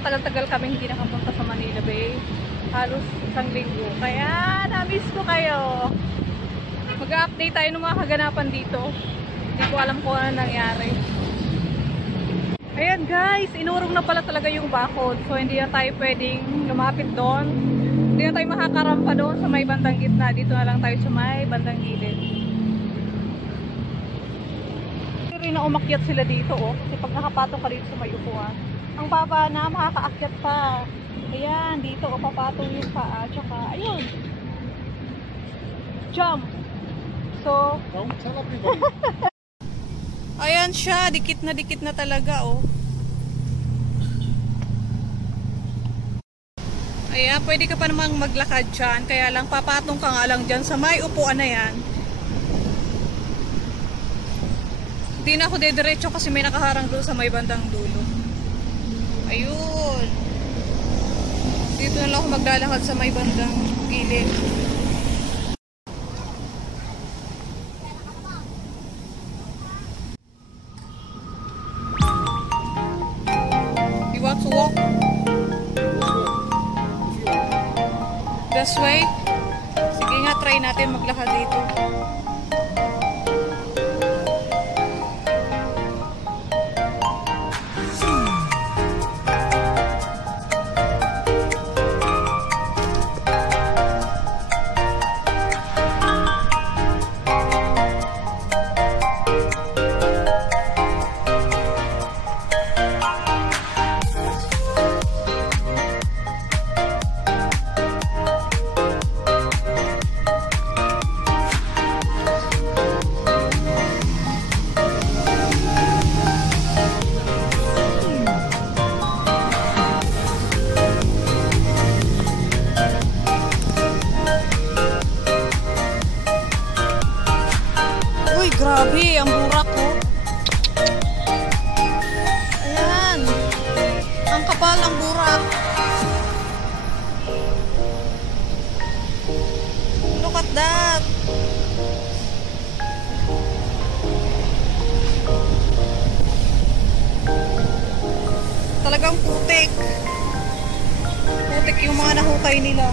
matagal-tagal kaming hindi nakapunta sa Manila Bay. Halos isang linggo. Kaya na-miss ko kayo. Mag-update tayo ng mga kaganapan dito. Hindi ko alam kung ano nangyari. Ayan guys, inurong na pala talaga yung bakod. So hindi na tayo pwedeng lumapit doon. Hindi na tayo makakarampa doon sa may bandang gitna. Dito na lang tayo sa may bandang gilid. Rin na umakyat sila dito oh. Kasi pag nakapatong ka dito sa may upuan, ang baba na, makakaakyat pa. Ayan, dito o papatong yung paa. Tsaka, ayun. Jump. So, ayan siya, dikit na talaga oh. Ayan, pwede ka pa namang maglakad dyan. Kaya lang, papatong ka nga lang dyan sa may upuan na yan. Hindi na ako dediretso kasi may nakaharang doon sa may bandang dulo. Ayun. Dito na lang ako maglalakad sa may bandang gilid. You want to walk? This way? Sige nga, try natin maglakad dito. Grabe, ang burak ko. Ayan. Ang kapal ang burak. Look at that. Talagang putik. Putik yung mga nahukay nila.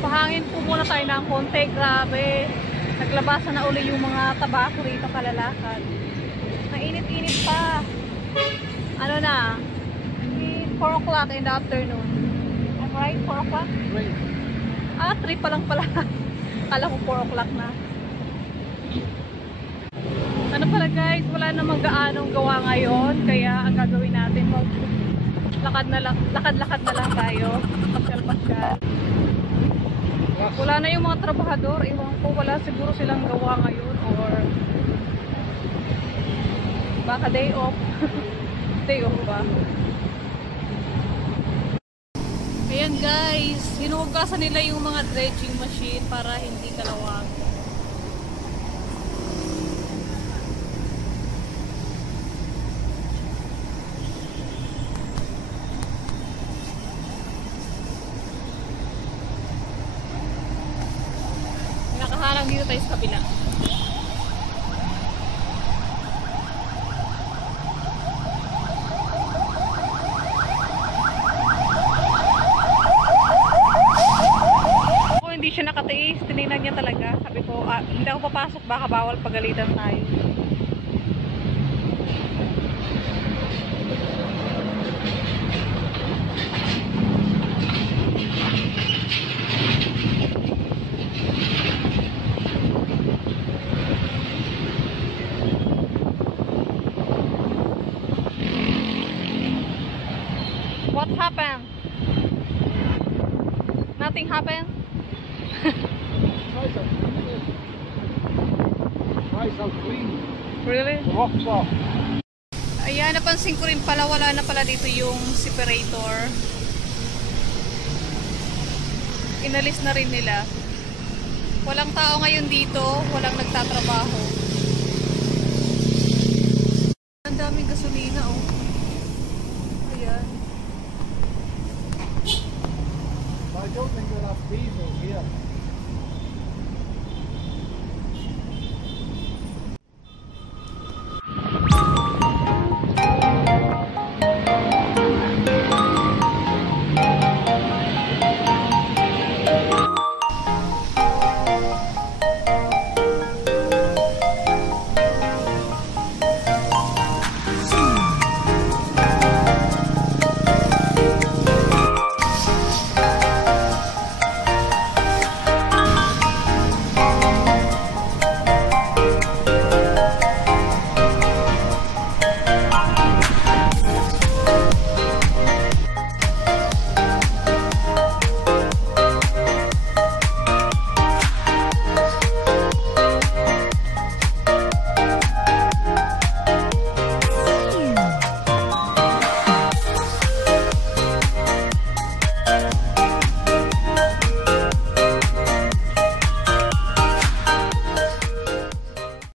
Pahangin po muna tayo ng konti. Grabe. Naglabasan na uli yung mga tabako rito kalalakad. Mainit-init pa. Ano na? 4 o'clock in the afternoon. I'm right? 4 o'clock? Right. 3 pa lang pala. Kala ko 4 o'clock na. Ano pala guys, wala namang gaanong gawa ngayon. Kaya ang gagawin natin, lakad na lang tayo. Pasyal-pasyal. Wala na yung mga trabahador. Iwan ko, wala siguro silang gawa ngayon. Or baka day off. Day off ba? Ayan guys, hinuhugasan nila yung mga dredging machine para hindi kalawag. Nakaharang dito tayo sa kabila. Hindi siya nakatiis. kanya talaga. Sabi ko, hindi ako papasok, baka bawal pagalitan tayo. What happened? Nothing happened? Nice and clean. Really? The rocks off. Ayan, napansin ko rin pala, wala na pala dito yung separator. Inalis na rin nila. Walang tao ngayon dito, walang nagtatrabaho. Ang daming gasolina, oh. Ayan. I don't think we'll have diesel here.